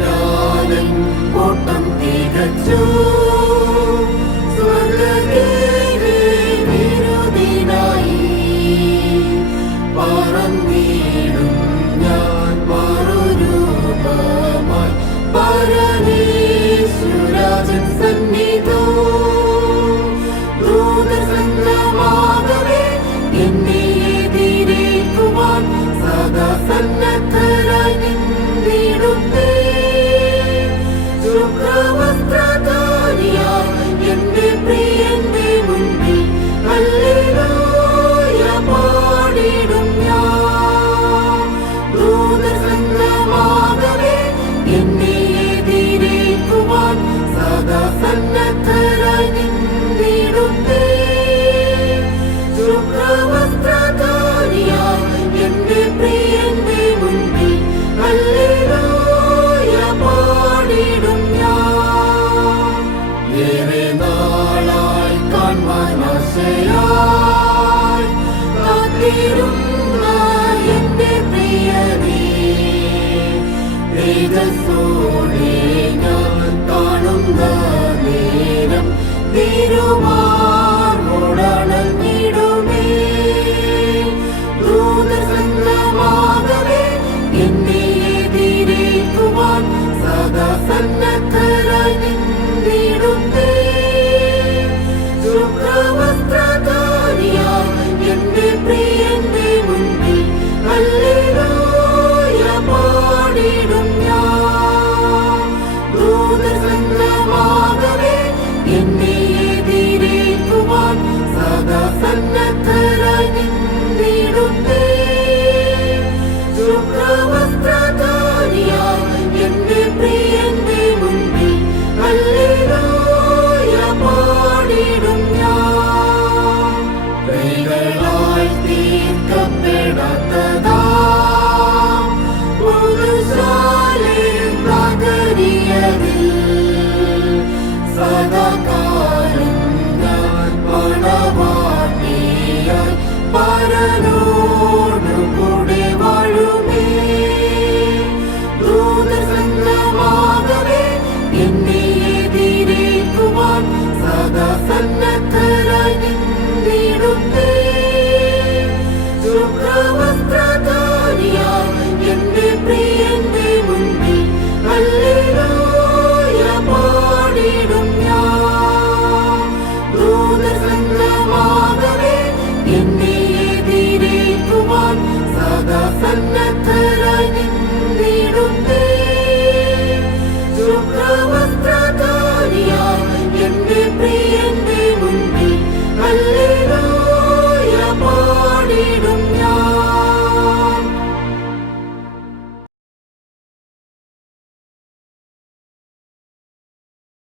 ഞാനൻ ഓട്ടം തികച്ചു വിരുദിനായി പറന്നിടും ഞാൻ മറുരൂപമായി പരമേശ്വരാജൻ സന്നിധോ ദൂതസംഘമാകവേ എന്നെ എതിരേൽക്കുവാൻ സദാ സന്നദ്ധരായി നിന്നിടുന്നേ ശുഭ്രവസ്ത്രധാരിയായി എന്റെ പ്രിയന്റെ മുൻപിൽ ഹല്ലേലൂയ പാടിടും ഞാൻ ദൂതസംഘമാകവേ എന്നെ എതിരേൽക്കുവാൻ സദാ സന്നദ്ധരായി നിന്നിടുന്നേ ശുഭ്രവസ്ത്രധാരിയായി എന്റെ പ്രിയന്റെ മുൻപിൽ ഹല്ലേലൂയ പാടിടും ഞാൻ ഏറെ നാളായി കാൺമാൻ ആശയായി കാത്തിരുന്ന എന്റെ പ്രിയനേ തേജസ്സോടെ ഞാൻ കാണുന്ന നേരം തിരുമാ